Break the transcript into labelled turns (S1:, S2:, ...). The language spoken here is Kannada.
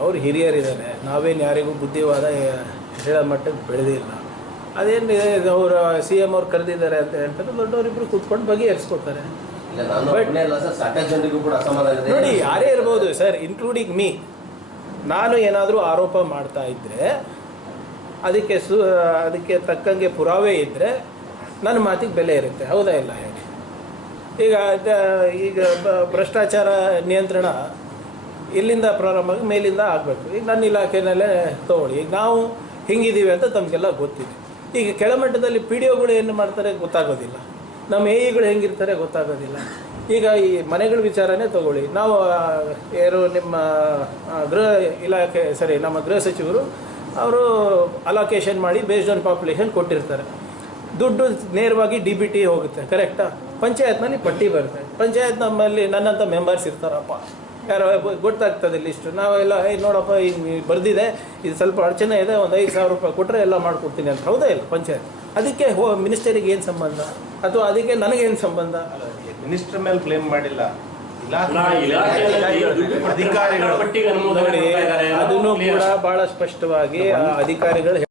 S1: ಅವ್ರು ಹಿರಿಯರಿದ್ದಾರೆ. ನಾವೇನು ಯಾರಿಗೂ ಬುದ್ಧಿವಾದ ಹೇಳೋ ಮಟ್ಟಕ್ಕೆ ಬೆಳೆದಿಲ್ಲ. ಅದೇನು ಅವರು ಸಿ ಎಂ ಅವ್ರು ಕರೆದಿದ್ದಾರೆ ಅಂತ ಹೇಳ್ತಾರೆ ದೊಡ್ಡವರಿಬ್ರು ಕೂತ್ಕೊಂಡು ಬಗೆಹರಿಸ್ಕೊಡ್ತಾರೆ.
S2: ಇಲ್ಲ ನಾನು
S1: But-
S2: ಸರ್ ಸಾಕಷ್ಟು ಜನರಿಗೂ ಕೂಡ ಅಸಮಾಧಾನ ಇದೆ.
S1: ನೋಡಿ ಯಾರೇ ಇರ್ಬೋದು ಸರ್ ಇನ್ಕ್ಲೂಡಿಂಗ್ ಮೀ ನಾನು ಏನಾದರೂ ಆರೋಪ ಮಾಡ್ತಾ ಇದ್ದರೆ ಅದಕ್ಕೆ ಸು ಅದಕ್ಕೆ ತಕ್ಕಂಗೆ ಪುರಾವೆ ಇದ್ದರೆ ನನ್ನ ಮಾತಿಗೆ ಬೆಲೆ ಇರುತ್ತೆ. ಹೌದಾ ಇಲ್ಲ ಹೇಳಿ? ಈಗ ಈಗ ಭ್ರಷ್ಟಾಚಾರ ನಿಯಂತ್ರಣ ಇಲ್ಲಿಂದ ಪ್ರಾರಂಭ ಆಗಿ ಮೇಲಿಂದ ಆಗಬೇಕು. ಈಗ ನನ್ನ ಇಲಾಖೆನಲ್ಲೇ ತೊಗೊಳ್ಳಿ. ಈಗ ನಾವು ಹಿಂಗಿದ್ದೀವಿ ಅಂತ ತಮಗೆಲ್ಲ ಗೊತ್ತಿದೆ. ಈಗ ಕೆಳಮಟ್ಟದಲ್ಲಿ ಪಿ ಡಿ ಒಗಳು ಏನು ಮಾಡ್ತಾರೆ ಗೊತ್ತಾಗೋದಿಲ್ಲ. ನಮ್ಮ ಎ ಇಗಳು ಹೆಂಗಿರ್ತಾರೆ ಗೊತ್ತಾಗೋದಿಲ್ಲ. ಈಗ ಈ ಮನೆಗಳ ವಿಚಾರನೇ ತಗೊಳ್ಳಿ. ನಾವು ಯಾರು ನಿಮ್ಮ ಗೃಹ ಇಲಾಖೆ, ಸರಿ, ನಮ್ಮ ಗೃಹ ಸಚಿವರು, ಅವರು ಅಲೋಕೇಶನ್ ಮಾಡಿ ಬೇಸ್ಡ್ ಆನ್ ಪಾಪ್ಯುಲೇಷನ್ ಕೊಟ್ಟಿರ್ತಾರೆ. ದುಡ್ಡು ನೇರವಾಗಿ ಡಿ ಬಿ ಟಿ ಹೋಗುತ್ತೆ ಕರೆಕ್ಟಾ ಪಂಚಾಯತ್ನಲ್ಲಿ ಪಟ್ಟಿ ಬರುತ್ತೆ. ಪಂಚಾಯತ್ ನಮ್ಮಲ್ಲಿ ನನ್ನಂಥ ಮೆಂಬರ್ಸ್ ಇರ್ತಾರಪ್ಪ. ಯಾರೋ ಗೊತ್ತಾಗ್ತದೆ ಲಿಸ್ಟ್ ನಾವೆಲ್ಲ ಏ ನೋಡಪ್ಪ ಹಿಂಗೆ ಬರ್ದಿದೆ. ಇದು ಸ್ವಲ್ಪ ಅಡಚಣೆ ಇದೆ. ಒಂದು ಐದು ಸಾವಿರ ರೂಪಾಯಿ ಕೊಟ್ಟರೆ ಎಲ್ಲ ಮಾಡಿಕೊಡ್ತೀನಿ ಅಂತ. ಹೌದಾ ಇಲ್ಲ? ಪಂಚಾಯತ್. ಅದಕ್ಕೆ ಹೋ ಮಿನಿಸ್ಟರಿಗೆ ಏನು ಸಂಬಂಧ? ಅಥವಾ ಅದಕ್ಕೆ ನನಗೇನು ಸಂಬಂಧ?
S3: ಮಿನಿಸ್ಟರ್ ಮೇಲೆ ಬ್ಲೇಮ್ ಮಾಡಿಲ್ಲ. ಅಧಿಕಾರಿಗಳು.
S4: ಪಟ್ಟಿಗೆ ಅನುಮೋದನೆ ಕೊಡ್ತಾ ಇದ್ದಾರೆ.
S1: ಅದನ್ನು ಕೂಡ ಬಹಳ ಸ್ಪಷ್ಟವಾಗಿ ಆ ಅಧಿಕಾರಿಗಳು